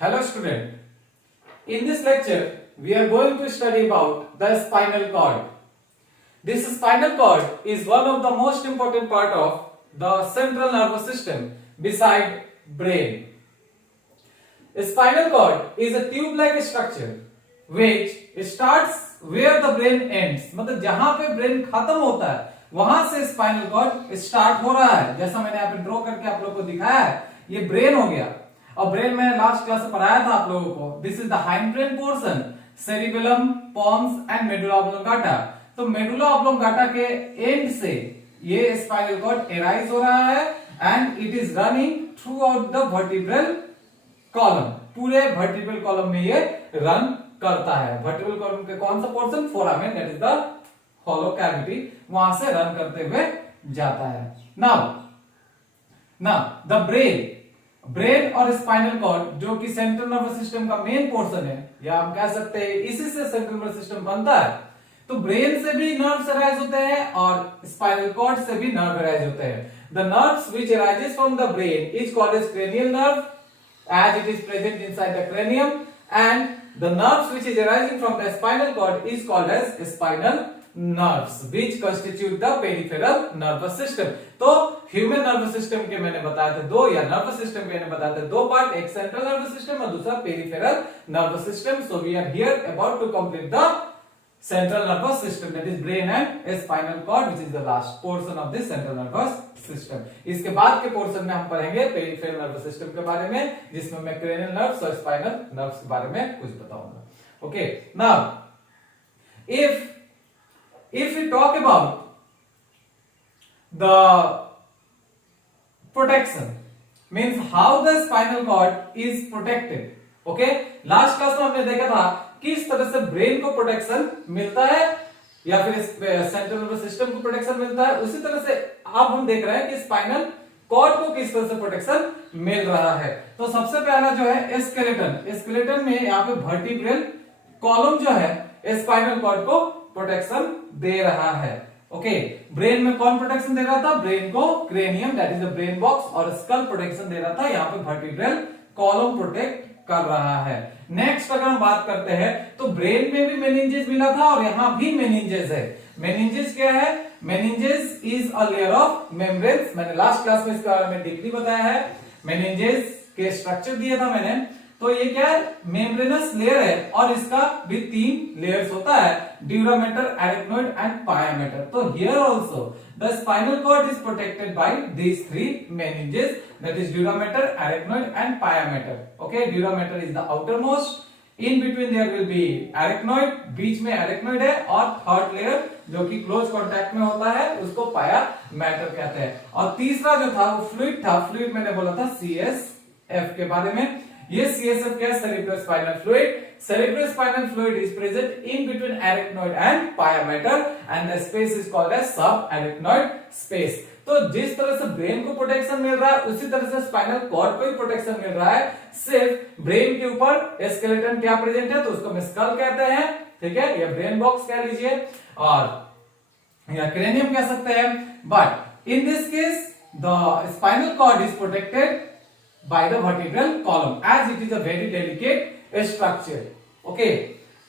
Hello student. In this lecture, we are going to study about the spinal cord. This spinal cord is one of the most important part of the central nervous system beside brain. A spinal cord is a tube-like structure which starts where the brain ends. मतलब जहां पे brain खत्म होता है वहां से spinal cord start हो रहा है. जैसा मैंने यहाँ पे ड्रॉ करके आप लोगों को दिखाया है, ये ब्रेन हो गया. और ब्रेन में लास्ट क्लास में पढ़ाया था आप लोगों को. This is the hind brain portion, cerebellum, pons and medulla oblongata. तो मेडुला ऑब्लोंगाटा के एंड से ये स्पाइनल कॉर्ड एराइज हो रहा है and it is running throughout the vertebral column. पूरे वर्टिब्रल कॉलम में ये रन करता है. वर्टिब्रल कॉलम के कौन सा portion? Foramen, that is the hollow cavity, वहां से रन करते हुए जाता है. नाउ द ब्रेन और स्पाइनल कॉर्ड जो कि सेंट्रल नर्वस सिस्टम का मेन पोर्शन है, या हम कह सकते हैं इसी से सेंट्रल नर्वस सिस्टम बनता है. तो ब्रेन से भी नर्व्स अराइज होते हैं और स्पाइनल कॉर्ड से भी नर्व अराइज होते हैं. The nerves which arises from the brain is called as cranial nerve as it is present inside the cranium, and the nerves which is arising from the spinal cord is called as spinal nerves which constitute the peripheral nervous system. तो human nervous system के मैंने बताया था दो, या nervous system के मैंने बताया था दो पार्ट, एक सेंट्रल नर्वस सिस्टम और दूसरा peripheral nervous system. So we are here about to complete the central nervous system, that is brain and spinal cord, which is the last portion of this central nervous system. इसके बाद के portion में हम पढ़ेंगे peripheral nervous system के बारे में, जिसमें मैं क्रेनियल नर्व्स और स्पाइनल नर्व्स के बारे में कुछ बताऊंगा. Okay, now if we talk about the protection, means how the spinal cord is protected. Okay, last class में हमने देखा था किस तरह से ब्रेन को प्रोटेक्शन मिलता है या फिर सेंट्रल नर्वस सिस्टम को प्रोटेक्शन मिलता है. उसी तरह से अब हम देख रहे हैं कि स्पाइनल कॉर्ड को किस तरह से प्रोटेक्शन मिल रहा है. तो सबसे पहला जो है स्केलेटन में यहाँ पे वर्टिब्रल कॉलम जो है स्पाइनल कॉर्ड को प्रोटेक्शन दे रहा है. ओके, ब्रेन में कौन प्रोटेक्शन दे रहा था? ब्रेन को cranium, that is the brain box, और स्कल प्रोटेक्शन दे रहा था. यहाँ पे वर्टिब्रल कॉलम प्रोटेक्ट कर रहा है. नेक्स्ट अगर हम बात करते हैं तो ब्रेन में भी मेनिंजेस मिला था और यहां भी मेनिंजेस है. मेनिंजेस क्या है? Meninges is a layer of membranes. मैंने लास्ट क्लास में इसके बारे में डीपली बताया है. मेनिंजेस के स्ट्रक्चर दिया था मैंने. तो ये क्या है? मेम्ब्रेनस लेयर है और इसका भी 3 लेयर्स होता है, ड्यूरामेटर, एरिथ्मोइड एंड पायामेटर. तो here also the spinal cord is protected by these 3 meninges, that is durameter, arachnoid and pyometer. Okay, durameter is the outermost, in between there will be arachnoid, बीच में arachnoid है, और third layer जो कि close contact में होता है उसको pia mater कहते हैं. और तीसरा जो था वो फ्लूइड था. फ्लूइड मैंने बोला था CSF के बारे में. ये CSF क्या है? cerebrospinal fluid. Cerebrospinal fluid is present in between arachnoid and pyometer and the space is called as subarachnoid space. तो जिस तरह से ब्रेन को प्रोटेक्शन मिल रहा है उसी तरह से स्पाइनल कॉर्ड को भी प्रोटेक्शन मिल रहा है. सिर्फ ब्रेन के ऊपर स्केलेटन क्या प्रेजेंट है तो उसको हम स्कल कहते हैं, ठीक है, या ब्रेन बॉक्स कह लीजिए, और या क्रेनियम कह सकते हैं. But in this case the spinal cord is protected by the vertebral column as it is a very delicate structure. Okay,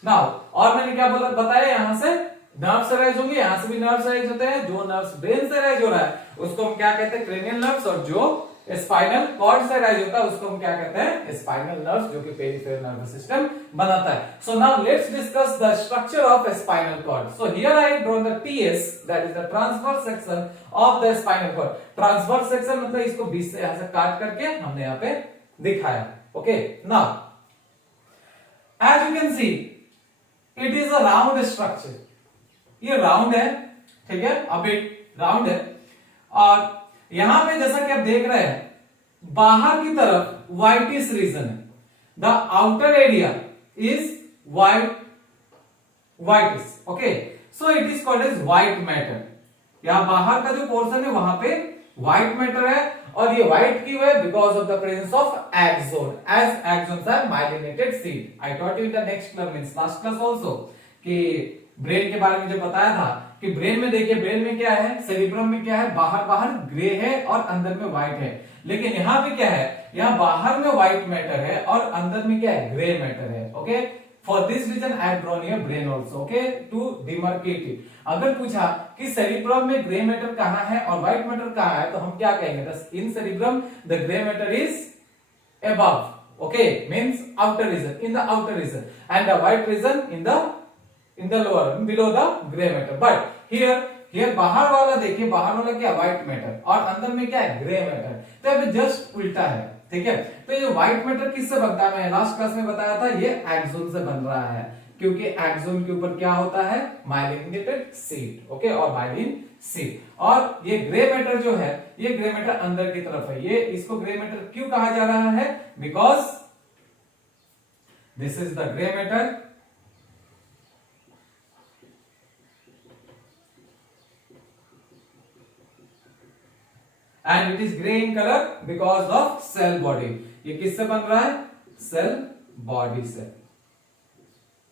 now और मैंने क्या बताया, यहां से नर्व्स अराइज होंगे, यहां से भी नर्व्स अराइज होते हैं. जो नर्व्स ब्रेन से अराइज हो रहा है उसको हम क्या कहते हैं? Cranial nerves. और जो स्पाइनल कॉर्ड से अराइज होता है उसको हम क्या कहते हैं? स्पाइनल नर्व्स, जो कि पेरिफेरल नर्वस सिस्टम बनाता है. सो now let's discuss the structure of spinal cord. So here I have drawn the TS, that is the transverse section of the spinal cord. Transverse section मतलब इसको बीच से यहां से काट करके हमने यहां पे दिखाया. Okay, now as you can see it is a round structure. ये राउंड है, ठीक है, अभी राउंड है. और यहां पे जैसा कि आप देख रहे हैं बाहर की तरफ व्हाइटिश रीजन है. The outer area is whitish. Okay, so it is called as white matter. यहां बाहर का जो पोर्शन है वहां पे व्हाइट मैटर है. और ये व्हाइट क्यों है? Because of the presence of axon, as axons are myelinated sheath. I taught you in the next class, means last class also, कि ब्रेन के बारे में जो बताया था कि ब्रेन में देखिए, ब्रेन में क्या है? सेरिब्रम में क्या है? बाहर ग्रे है और अंदर में व्हाइट है. लेकिन यहाँ पे क्या है, यहाँ बाहर में व्हाइट मैटर है और अंदर में क्या है, ग्रे मैटर है। Okay, for this region I have drawn your brain also, okay, to demarcate it. अगर पूछा कि सेरिब्रम में ग्रे मैटर कहाँ है और व्हाइट मैटर कहाँ है, तो हम क्या कहेंगे, in cerebrum the grey matter is above, okay, means outer region, in the outer region, and the white region in the lower, below the gray matter. But here बाहर वाला देखिए, बाहर वाला क्या, व्हाइट मैटर, और अंदर में क्या है, ग्रे मैटर। तो अब जस्ट उल्टा है, ठीक है। तो ये व्हाइट मैटर किससे बनता है, मैं लास्ट क्लास में बताया था, ये एक्सोन से बन रहा है, क्योंकि एक्सोन के ऊपर क्या होता है, माइलिनेटेड शीट, ओके, और माइलिन शीट। और ये ग्रे मैटर जो है, ये ग्रे मैटर अंदर की तरफ है। ये इसको ग्रे मैटर क्यों कहा जा रहा है, because this is the grey matter and it is grey in colour because of cell body. ये किससे बन रहा है, सेल बॉडी से,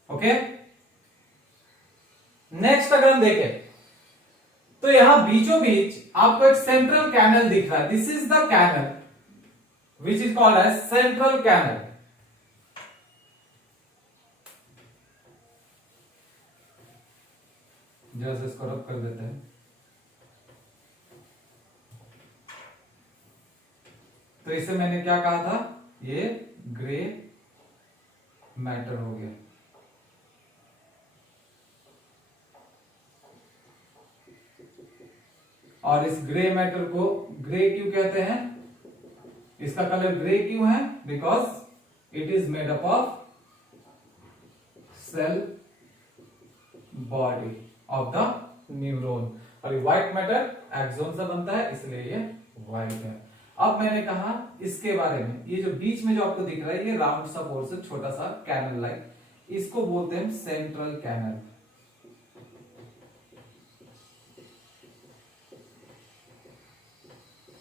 ओके। नेक्स्ट अगर हम देखें तो यहां बीचों बीच आपको एक सेंट्रल कैनल दिख रहा है, this is the canal which is called as central canal. जैसे इसको रब कर देते हैं, तो इसे मैंने क्या कहा था, ये ग्रे मैटर हो गया। और इस ग्रे मैटर को ग्रे क्यों कहते हैं, इसका कलर ग्रे क्यों है, because it is made up of cell body of the neuron. और ये व्हाइट मैटर एक्सोन से बनता है, इसलिए ये व्हाइट है। अब मैंने कहा इसके बारे में, ये जो बीच में जो आपको दिख रहा है, ये राउंड सा पोर्शन, छोटा सा कैनल लाइक, इसको बोलते हैं central canal.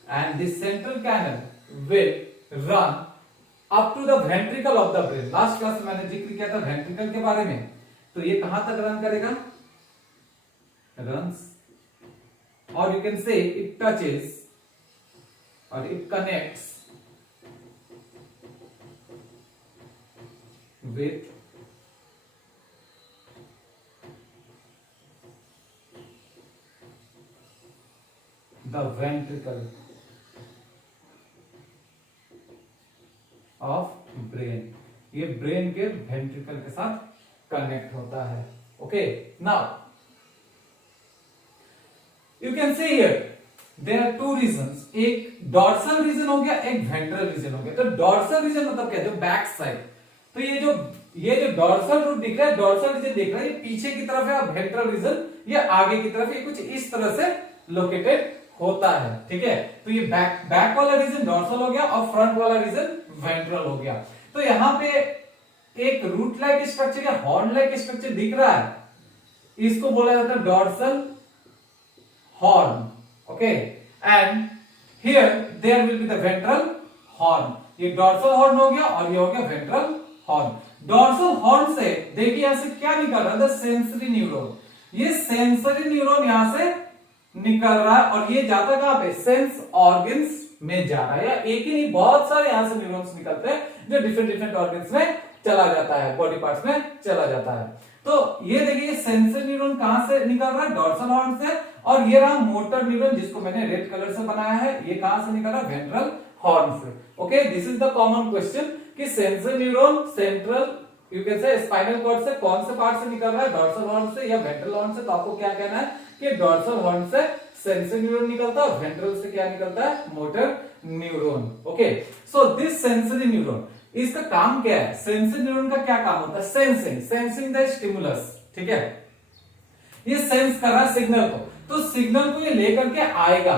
And this central canal will run up to the ventricle of the brain. Last class में मैंने जिक्र किया था वेंट्रिकल के बारे में। तो ये कहां तक रन करेगा, runs, or you can say it touches or it connects with the ventricle of brain. ये ब्रेन के वेंट्रिकल के साथ कनेक्ट होता है, okay. Now you can say here there are two regions, एक डॉर्सल रीजन हो गया, एक वेंट्रल रीजन हो गया। तो डॉर्सल रीजन मतलब क्या है, जो बैक साइड। तो ये जो डॉर्सल रूट दिख रहा है, डॉर्सल रीजन दिख रहा है, ये पीछे की तरफ है, और वेंट्रल रीजन ये आगे की तरफ, ये कुछ इस तरह से लोकेटेड होता है, ठीक है। तो ये बैक वाला रीजन डॉर्सल हो गया और फ्रंट वाला रीजन वेंट्रल हो गया। तो यहां पे एक रूट लाइक स्ट्रक्चर या हॉर्न लाइक स्ट्रक्चर दिख रहा है, इसको बोला जाता है dorsal horn, okay. And here there will be the ventral horn. ये डॉर्सल हॉर्न हो गया और ये हो गया वेंट्रल हॉर्न। डॉर्सल हॉर्न से देखिए यहां से क्या निकल रहा है, द सेंसरी न्यूरॉन। ये सेंसरी न्यूरॉन यहां से निकल रहा है और ये जाता कहां पे, सेंस ऑर्गन्स में जा रहा है। या एक ही नहीं, बहुत सारे यहां से न्यूरॉन्स निकलते हैं जो डिफरेंट डिफरेंट ऑर्गन्स में चला जाता है, बॉडी पार्ट्स में चला जाता है। तो ये देखिए सेंसरी न्यूरॉन कहां से निकल रहा है, डॉर्सल हॉर्न से। और ये रहा मोटर न्यूरॉन जिसको मैंने रेड कलर से बनाया है, ये कहां से निकल रहा है, वेंट्रल हॉर्न से, okay. This is the common question कि sensory neuron central you can say spinal cord से कौन से पार्ट से निकल रहा है, डॉर्सल हॉर्न से या वेंट्रल हॉर्न से। तो आपको क्या कहना है कि डॉर्सल हॉर्न से सेंसरी न्यूरॉन निकलता है, वेंट्रल से क्या निकलता है, motor neuron, okay. So this sensory neuron, इसका काम क्या है, सेंसरी न्यूरॉन का क्या काम होता है, सेंसिंग द स्टिमुलस, ठीक है। ये सेंस कर रहा है सिग्नल को, तो सिग्नल को ये लेकर के आएगा,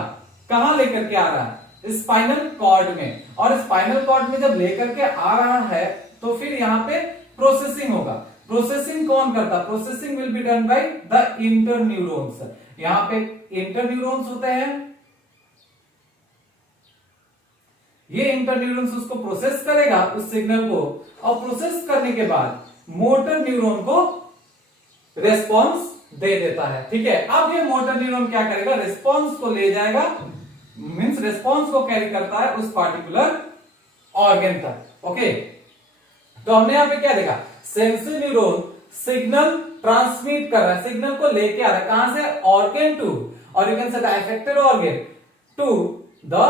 कहां लेकर के आ रहा है, स्पाइनल कॉर्ड में। और स्पाइनल कॉर्ड में जब लेकर के आ रहा है तो फिर यहां पे प्रोसेसिंग होगा। प्रोसेसिंग कौन करता, processing will be done by the interneurons. यहां पे इंटरन्यूरॉन्स होते हैं, ये इंटरन्यूरॉन्स उसको प्रोसेस करेगा उस सिग्नल को, और प्रोसेस करने के बाद मोटर न्यूरॉन को रेस्पॉन्स दे देता है, ठीक है। अब ये मोटर न्यूरॉन क्या करेगा, रेस्पॉन्स को ले जाएगा, मींस मींस रिस्पॉन्स को कैरी करता है उस पार्टिकुलर ऑर्गन तक। ओके, तो हमने यहां पे क्या देखा, सेंसरी न्यूरॉन सिग्नल ट्रांसमिट कर रहा है, सिग्नल को लेके आ रहा है कहां से, ऑर्गन टू, और you can say the affected organ to the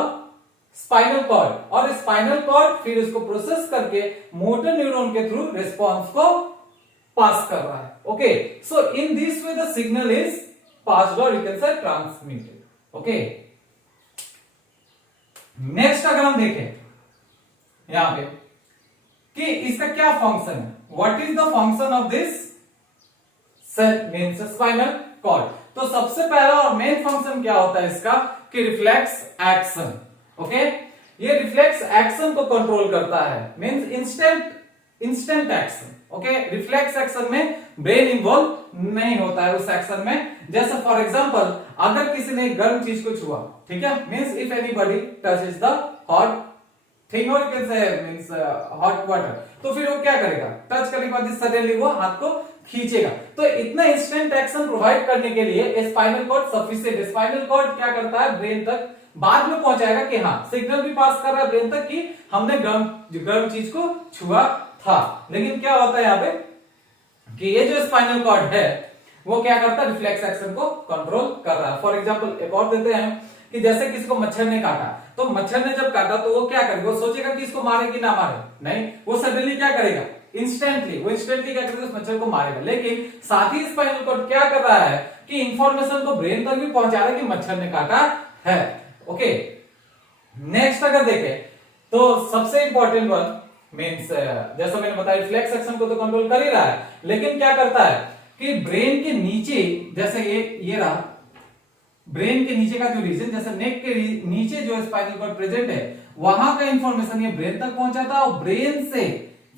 spinal cord, और स्पाइनल कॉर्ड फिर उसको प्रोसेस करके मोटर न्यूरॉन के थ्रू रिस्पॉन्स को पास कर रहा है। Okay, so in this way the signal is passed और you can say transmitted. Okay, next अगर हम देखें यहां पे कि इसका क्या फंक्शन है, what is the function of this means spinal cord. तो सबसे पहला और मेन फंक्शन क्या होता है इसका कि रिफ्लेक्स एक्शन। ओके, ये रिफ्लेक्स एक्शन को कंट्रोल करता है, means instant action. Okay, reflex action में ब्रेन इन्वॉल्व नहीं होता है उस एक्शन में। जैसे फॉर एग्जांपल अगर किसी ने गर्म चीज को छुआ, ठीक है, means if anybody touches the hot thing और can say means hot water, तो फिर वो क्या करेगा, टच करने के बाद सडनली वो हाथ को खींचेगा। तो इतना इंस्टेंट एक्शन प्रोवाइड करने के लिए spinal cord sufficient, spinal cord क्या करता है, ब्रेन तक बाद में पहुंचाएगा कि हाँ सिग्नल भी पास कर रहा है ब्रेन तक कि हमने गर्म चीज को छुआ था। लेकिन क्या होता है यहाँ पे कि ये जो स्पाइनल कॉर्ड है वो क्या करता है, रिफ्लेक्स एक्शन को कंट्रोल कर रहा है। फॉर एग्जांपल एक और देते हैं कि जैसे किसी को मच्छर ने काटा, तो मच्छर ने जब काटा तो वो क्या करेगा, वो सोचेगा कि इसको मारे कि ना मारे, नहीं, वो सडनली क्या करेगा, इंस्टेंटली क्या करेगा, उस मच्छर को मारेगा। लेकिन साथ ही स्पाइनल कॉर्ड क्या कर रहा है कि इंफॉर्मेशन को ब्रेन तक भी पहुंचा रहा है कि मच्छर ने काटा है। ओके, नेक्स्ट अगर देखें तो सबसे इंपॉर्टेंट वन मींस जैसा मैंने बताया रिफ्लेक्स एक्शन को तो कंट्रोल कर ही रहा है, लेकिन क्या करता है कि ब्रेन के नीचे, जैसे ये रहा ब्रेन के नीचे का जो रीजन, जैसे नेक के नीचे जो स्पाइनल कॉर्ड प्रेजेंट है, वहां का इंफॉर्मेशन ये ब्रेन तक पहुंचाता है और ब्रेन से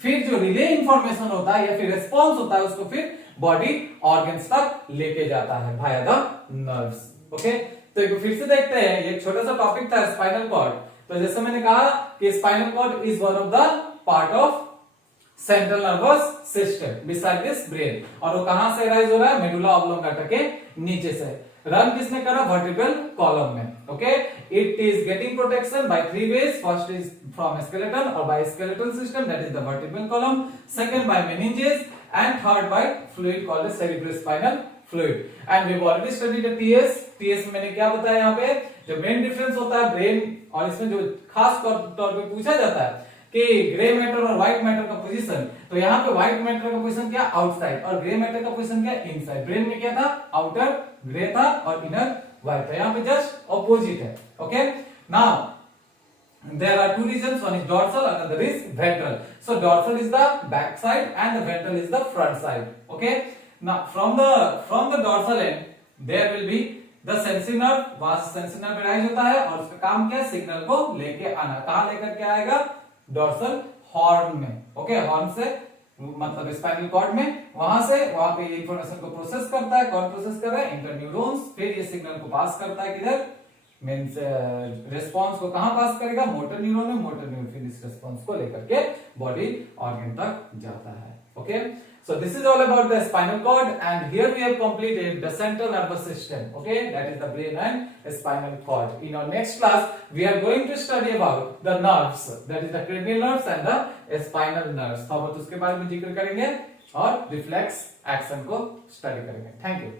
फिर जो रिले इंफॉर्मेशन होता है या फिर रिस्पॉन्स होता है उसको फिर बॉडी ऑर्गन्स तक लेके जाता है भाया द नर्व्स। ओके, तो एक फिर से देखते हैं, ये छोटा सा टॉपिक था स्पाइनल कॉर्ड। तो जैसे मैंने कहा कि spinal cord is one of the part of central nervous system beside this brain, और वो कहां से राइज हो रहा है, मेडुला ऑब्लोंगाटा के नीचे से। रन किसने करा, वर्टिब्रल कॉलम में। Okay, it is getting protection by three ways, first is from skeleton और by skeletal system that is the vertebral column, second by meninges and third by fluid called cerebrospinal fluid. And we have already studied the TS में मैंने क्या बताया, यहाँ पे जो main difference होता है ब्रेन और इसमें जो खास तौर पे पूछा जाता है कि ग्रे मैटर और व्हाइट मैटर का पोजीशन, तो यहाँ पे व्हाइट मैटर का पोजीशन क्या, आउटसाइड, और ग्रे मैटर का पोजीशन क्या, इनसाइड। ब्रेन में क्या था, आउटर ग्रे था और इनर व्हाइट था, यहाँ पे जस्ट ऑपोजिट है। Okay, now there are two regions, one is dorsal, another is ventral. So dorsal is the back side and the ventral is the front side. Okay, now from the dorsal end there will be the sensory nerve, वहां से sensory nerve arise होता है और उसका काम क्या है, signal को लेके आना। कहां लेकर के आएगा, डॉर्सल हॉर्न में। ओके, हॉर्न से मतलब स्पाइनल कॉर्ड में, वहां पे इंफॉर्मेशन को प्रोसेस करता है। कौन प्रोसेस कर रहा है, इंटरन्यूरॉन्स। फिर ये सिग्नल को पास करता है किधर, मींस रिस्पांस को कहां पास करेगा, मोटर न्यूरॉन में। मोटर न्यूरॉन फिर इस रिस्पांस को लेकर के बॉडी ऑर्गन तक जाता है। Okay, so this is all about the spinal cord, and here we have completed the central nervous system. Okay, that is the brain and spinal cord. In our next class we are going to study about the nerves, that is the cranial nerves and the spinal nerves. तो अब उसके बारे में जिक्र करेंगे और reflex action को study करेंगे। Thank you.